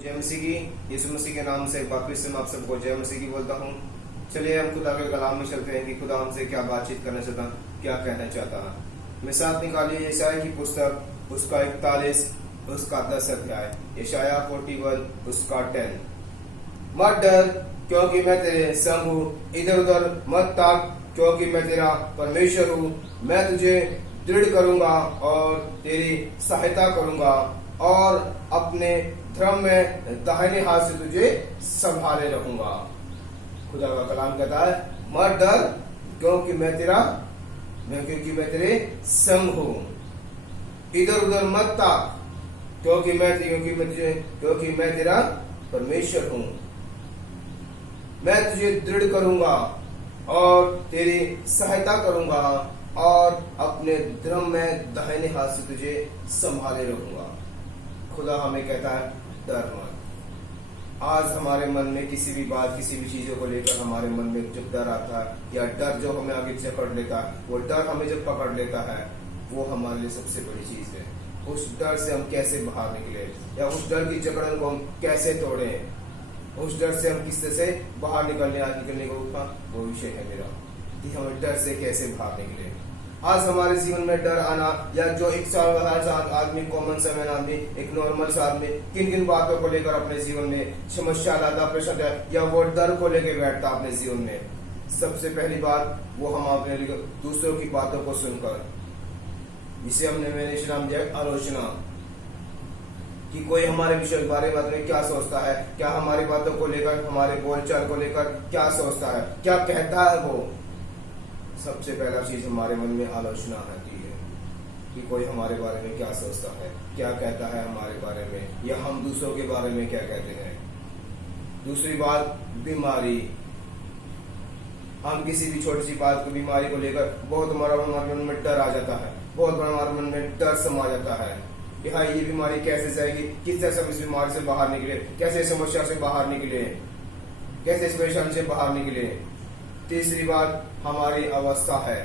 जय मसीह की। यीशु मसीह के नाम से एक बार फिर से मैं आप सबको जय मसीह की बोलता हूँ। चलिए हम खुदा के कलाम में चलते हैं कि खुदा हमसे क्या बातचीत करना चाहता, क्या कहना चाहता है। मिसाल निकालिए यशायाह की पुस्तक उसका 41 उसका 10 अध्याय, यशायाह 41 उसका 10। मत डर क्योंकि मैं तेरे संग हूँ, इधर उधर मत ताक क्योंकि मैं तेरा परमेश्वर हूँ। मैं तुझे दृढ़ करूंगा और तेरी सहायता करूंगा और अपने धर्म में दाहिने हाथ से तुझे संभाले रहूंगा। खुदा का कलाम कहता है मत डर क्योंकि मैं तेरे संग हूँ। इधर उधर मत ताक क्योंकि मैं तेरा परमेश्वर हूँ। मैं तुझे दृढ़ करूंगा और तेरी सहायता करूंगा और अपने धर्म में दाहिने हाथ से तुझे संभाले रहूंगा। खुदा हमें कहता है डर मत। आज हमारे मन में किसी भी बात, किसी भी चीजों को लेकर हमारे मन में जब डर आता है या डर जो हमें आगे से पकड़ लेता है, वो डर हमें जब पकड़ लेता है वो हमारे लिए सबसे बड़ी चीज है। उस डर से हम कैसे बाहर निकले या उस डर की जकड़न को हम कैसे तोड़े, उस डर से हम किस तरह से बाहर निकलने को वो विषय है मेरा, कि हमें डर से कैसे बाहर निकले। आज हमारे जीवन में डर आना या जो एक आदमी, कॉमन सा मैन आदमी, एक नॉर्मल सा आदमी किन किन बातों को लेकर अपने जीवन में समस्या लाता, प्रश्न है या वो डर को लेकर बैठता अपने जीवन में। सबसे पहली बात वो हम अपने दूसरों की बातों को सुनकर, जिसे मैंने नाम दिया आलोचना, कि कोई हमारे विषय बारे में क्या सोचता है, क्या हमारी बातों को लेकर, हमारे बोलचाल को लेकर क्या सोचता है, क्या कहता है वो। सबसे पहला चीज हमारे मन में आलोचना आती है कि कोई हमारे बारे में क्या सोचता है, क्या कहता है हमारे बारे में, या हम दूसरों के बारे में क्या कहते हैं। दूसरी बात बीमारी। हम किसी भी छोटी सी बात को, बीमारी को लेकर बहुत हमारे मन में डर आ जाता है, बहुत हमारे मन में डर समा जाता है कि हाँ ये बीमारी कैसे जाएगी, किस तरह से हम इस बीमारी से बाहर निकले, कैसे समस्या से बाहर निकले, कैसे इस परेशानी से बाहर निकले। तीसरी बात हमारी अवस्था है।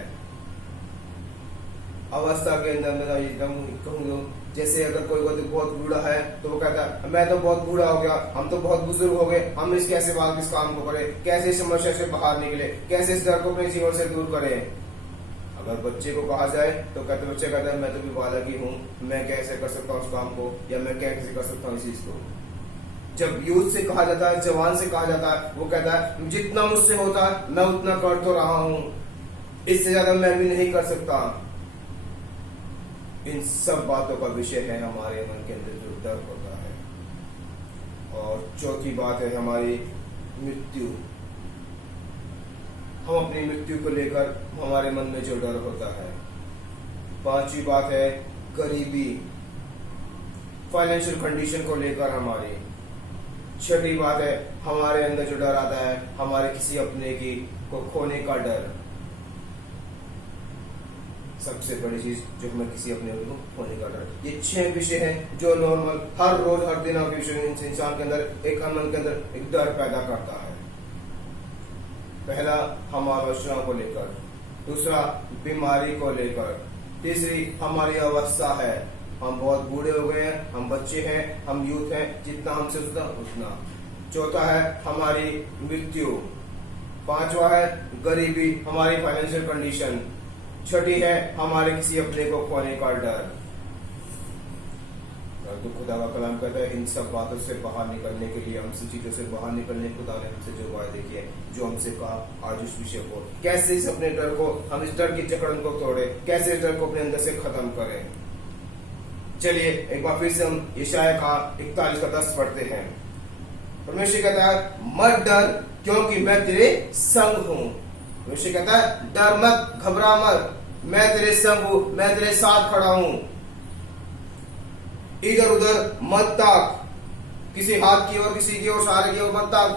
अवस्था के अंदर मैं कहूँगा, जैसे अगर कोई बहुत बूढ़ा है तो वो कहता है मैं तो बहुत बूढ़ा हो गया, हम तो बहुत बुजुर्ग हो गए, हम इस कैसे बात इस काम को करें, कैसे इस समस्या से बाहर निकले, कैसे इस डर को अपने जीवन से दूर करें। अगर बच्चे को कहा जाए तो बच्चे कहता है मैं तो भी बालक ही हूँ, मैं कैसे कर सकता हूँ उस काम को, या मैं कैसे कर सकता हूँ इस चीज को। जब यूथ से कहा जाता है, जवान से कहा जाता है, वो कहता है जितना मुझसे होता है मैं उतना कर तो रहा हूं, इससे ज्यादा मैं भी नहीं कर सकता। इन सब बातों का विषय है हमारे मन के अंदर जो डर होता है। और चौथी बात है हमारी मृत्यु। हम अपनी मृत्यु को लेकर हमारे मन में जो डर होता है। पांचवी बात है गरीबी, फाइनेंशियल कंडीशन को लेकर हमारी। छठी बात है हमारे अंदर जो डर आता है हमारे किसी अपने की को खोने का डर। सबसे बड़ी चीज जो हमें किसी अपने को खोने का डर। ये 6 विषय हैं जो नॉर्मल हर रोज हर दिन के विषय इंसान के अंदर एक मन के अंदर एक डर पैदा करता है। पहला हम आलोचना को लेकर, दूसरा बीमारी को लेकर, तीसरी हमारी अवस्था है, हम बहुत बूढ़े हो गए हैं, हम बच्चे हैं, हम यूथ हैं, जितना हमसे उतना। चौथा है हमारी मृत्यु। पांचवा है गरीबी, हमारी फाइनेंशियल कंडीशन। छठी है हमारे किसी अपने को खोने का डर। तो खुदा का कलाम कहता है इन सब बातों से बाहर निकलने के लिए, हमसे चीजों से बाहर निकलने खुदा ने हमसे जो वायदे किए, जो हमसे कहा आज उस विषय को, कैसे इस अपने डर को, हम इस डर की जकड़न को तोड़े, कैसे इस डर को अपने अंदर से खत्म करें। चलिए एक बार फिर से हम यशायाह का 41 का 10 पढ़ते हैं। परमेश्वर कहता है मत डर क्योंकि मैं तेरे संग हूँ। परमेश्वर कहता है डर मत, घबरा मत, मैं तेरे संग हूँ, मैं तेरे साथ खड़ा हूँ। इधर उधर मत ताक, किसी हाथ की ओर, किसी की ओर, सारे की ओर मत ताक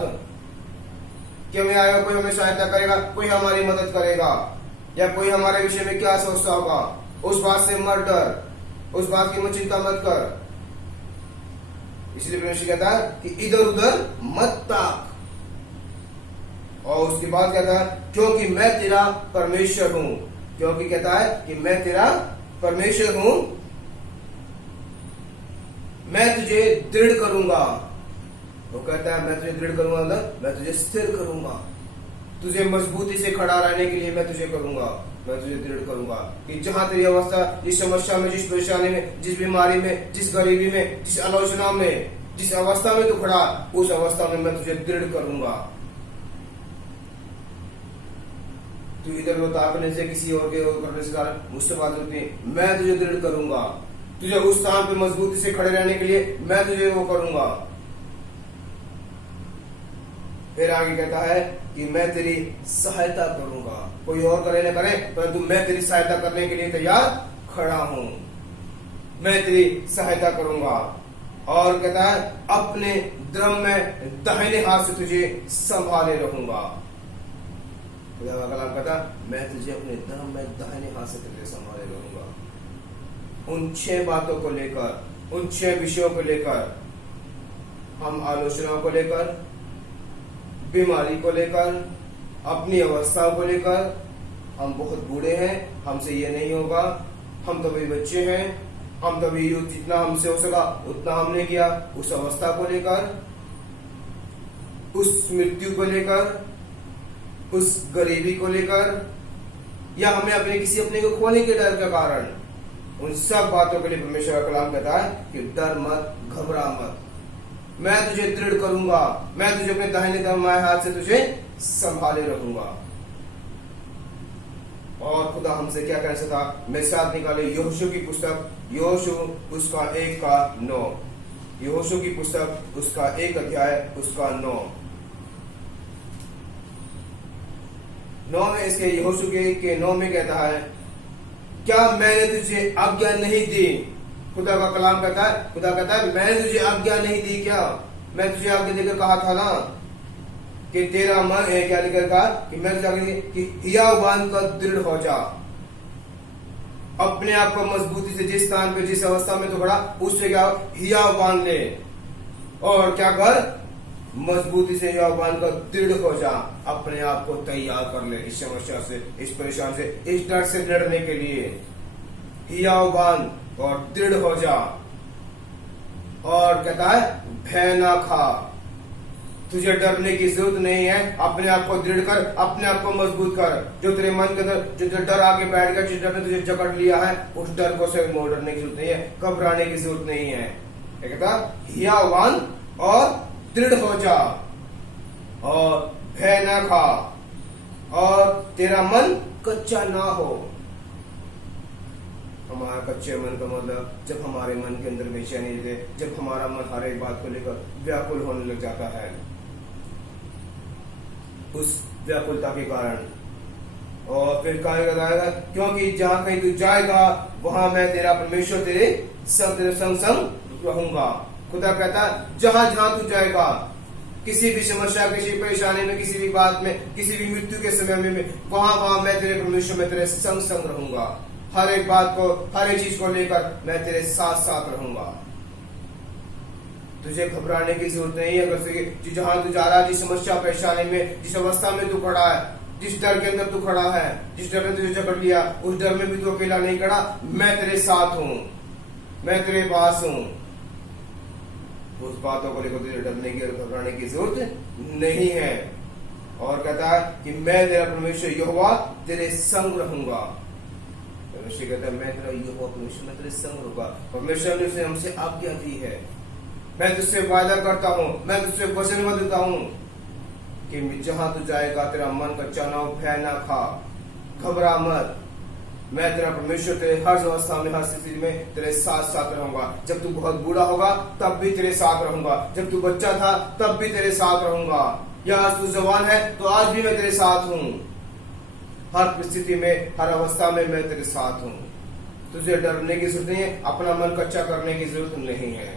कि हमें आएगा कोई हमें सहायता करेगा, कोई हमारी मदद करेगा, या कोई हमारे विषय में क्या सोचता होगा। उस बात से मत डर, उस बात की मत चिंता मत कर। इसलिए परमेश्वर कहता है कि इधर उधर मत ताक, और उसके बाद कहता है क्योंकि मैं तेरा परमेश्वर हूं। क्योंकि कहता है कि मैं तेरा परमेश्वर हूं, मैं तुझे दृढ़ करूंगा, वो कहता है मैं तुझे दृढ़ करूंगा, मतलब मैं तुझे स्थिर करूंगा, तुझे मजबूती से खड़ा रहने के लिए मैं तुझे करूंगा, मैं तुझे दृढ़ करूंगा। कि जहां तेरी अवस्था, जिस समस्या में, जिस परेशानी में, जिस बीमारी में, जिस गरीबी में, जिस आलोचना में, जिस अवस्था में तू खड़ा, उस अवस्था में मैं तुझे दृढ़ करूंगा। तू इधर ताकने से, किसी और के करने से मुझसे बात होती है, मैं तुझे दृढ़ करूंगा, तुझे उस स्थान पे मजबूती से खड़े रहने के लिए मैं तुझे वो करूंगा। फिर आगे कहता है कि मैं तेरी सहायता करूंगा। कोई और करे न करे, परंतु मैं तेरी सहायता करने के लिए तैयार खड़ा हूं, मैं तेरी सहायता करूंगा। और कहता है अपने द्रम में दाहिने हाथ से तुझे संभाले रहूंगा। खुदा का कलाम कहता मैं तुझे अपने द्रम में दाहिने हाथ से तुझे संभाले रहूंगा। उन 6 बातों को लेकर, उन 6 विषयों को लेकर, हम आलोचनाओं को लेकर, बीमारी को लेकर, अपनी अवस्थाओं को लेकर, हम बहुत बूढ़े हैं, हमसे ये नहीं होगा, हम तो भी बच्चे हैं, हम तो भी जितना हमसे हो सका उतना हमने किया, उस अवस्था को लेकर, उस मृत्यु को लेकर, उस गरीबी को लेकर, या हमें अपने किसी अपने को खोने के डर के कारण, उन सब बातों के लिए परमेश्वर का कलाम कहता है कि डर मत, घबरा मत, मैं तुझे दृढ़ करूंगा, मैं तुझे अपने दाहिने दाएं हाथ से तुझे संभाले रहूंगा। और खुदा हमसे क्या कहना चाहता, मैं साथ निकाले यहोशू की पुस्तक, यहोशू उसका 1:9, यहोशू की पुस्तक उसका 1 अध्याय उसका 9 में, इसके यहोशू के 9 में कहता है क्या मैंने तुझे आज्ञा नहीं दी। खुदा का कलाम कहता है, खुदा कहता है मैंने तुझे आज्ञा नहीं दी क्या, मैं तुझे आज्ञा देकर कहा था ना कि तेरा मन है, क्या लेकर कहा कि मैं तुझे कि हियाव बांध कर दृढ़ हो जा, अपने आप को मजबूती से जिस स्थान पे, जिस अवस्था में तो खड़ा, उससे क्या हियाव बांध ले, और क्या कर, मजबूती से हियाव बांध कर दृढ़ हो जा, अपने आप को तैयार कर ले इस समस्या से, इस परेशान से, इस डर से लड़ने के लिए। हियाव बांध और दृढ़ हो जा। और कहता है भय ना खा, तुझे डरने की जरूरत नहीं है, अपने आप को दृढ़ कर, अपने आप को मजबूत कर। जो तेरे मन के अंदर जो डर आके बैठ गया, जिस डर ने तुझे जकड़ लिया है, उस डर को से डरने की जरूरत नहीं है, घबराने की जरूरत नहीं है। कहता हियावान और दृढ़ हो जा, और भय ना खा, और तेरा मन कच्चा ना हो। हमारा कच्चे मन का मतलब जब हमारे मन के अंदर बेचैनी रहती है, जब हमारा मन हर एक बात को लेकर व्याकुल होने लग जाता है, उस व्याकुलता के कारण। और फिर कहा जाएगा क्योंकि जहां कहीं तू जाएगा वहां मैं तेरा परमेश्वर तेरे संग संग रहूंगा। खुदा कहता है जहां जहां तू जाएगा, किसी भी समस्या, किसी परेशानी में, किसी भी बात में, किसी भी मृत्यु के समय में, वहां मैं तेरे परमेश्वर में तेरे संग संग रहूंगा। हर एक बात को, हर एक चीज को लेकर मैं तेरे साथ साथ रहूंगा। तुझे घबराने की जरूरत नहीं है। अगर जहां तू जा रहा है, जिस समस्या परेशानी में, जिस अवस्था में तू खड़ा है, जिस डर के अंदर तू खड़ा है, जिस डर ने तुझे जकड़ लिया, उस डर में भी तू अकेला नहीं खड़ा, मैं तेरे साथ हूं, मैं तेरे पास हूं। उस बातों को लेकर तुझे डरने की और घबराने की जरूरत नहीं है। और कहता है कि मैं तेरा परमेश्वर यहोवा तेरे संग रहूंगा। परमेश्वर कहता है मैं तेरा यहोवा परमेश्वर, मैं तेरे संग रहूंगा। परमेश्वर ने हमसे आज्ञा दी है, मैं तुझसे वादा करता हूं, मैं तुझसे वचन देता हूं कि जहां तू जाएगा तेरा मन कच्चा ना हो, भय ना खा, घबरा मत। मैं तेरा परमेश्वर तेरे हर अवस्था में, हर स्थिति में तेरे साथ साथ रहूंगा। जब तू बहुत बूढ़ा होगा तब भी तेरे साथ रहूंगा, जब तू बच्चा था तब भी तेरे साथ रहूंगा, या आज तू जवान है तो आज भी मैं तेरे साथ हूं। हर परिस्थिति में, हर अवस्था में मैं तेरे साथ हूं। तुझे डरने की जरूरत नहीं है, अपना मन कच्चा करने की जरूरत नहीं है।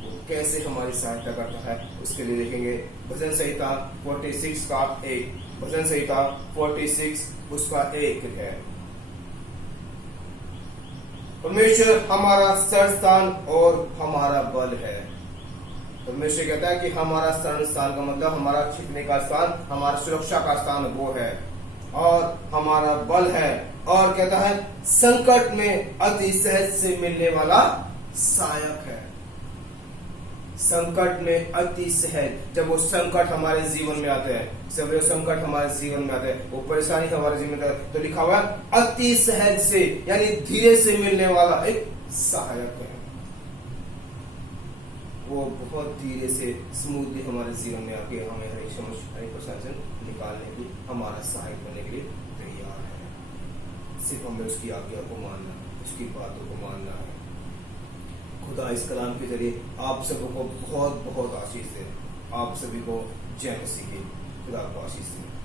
वो कैसे हमारी सहायता करता है उसके लिए देखेंगे भजन संहिता 46 का 1। भजन संहिता 46 उसका 1 है। परमेश्वर हमारा शरण स्थान और हमारा बल है। परमेश्वर कहता है कि हमारा शरण स्थान का मतलब हमारा छिपने का स्थान, हमारा सुरक्षा का स्थान वो है, और हमारा बल है। और कहता है संकट में अति सहज से मिलने वाला सहायक है। संकट में अति सहज। जब वो संकट हमारे जीवन में आते हैं, सब वो संकट हमारे जीवन में आते हैं, वो परेशानी हमारे जीवन में आते हैं, तो लिखा हुआ है अति सहज से, यानी धीरे से मिलने वाला एक सहायक है। वो बहुत धीरे से स्मूथली हमारे जीवन में आके हमें हर एक समस्या, हर एक परेशानी निकालने की, हमारा सहायक बनने के लिए तैयार है। सिर्फ हमें उसकी आज्ञा को मानना, उसकी बातों को मानना है। खुदा इस कलाम के जरिए आप सबको बहुत बहुत आशीष दे। आप सभी को जय मसीह की। खुदा आपको आशीष दे।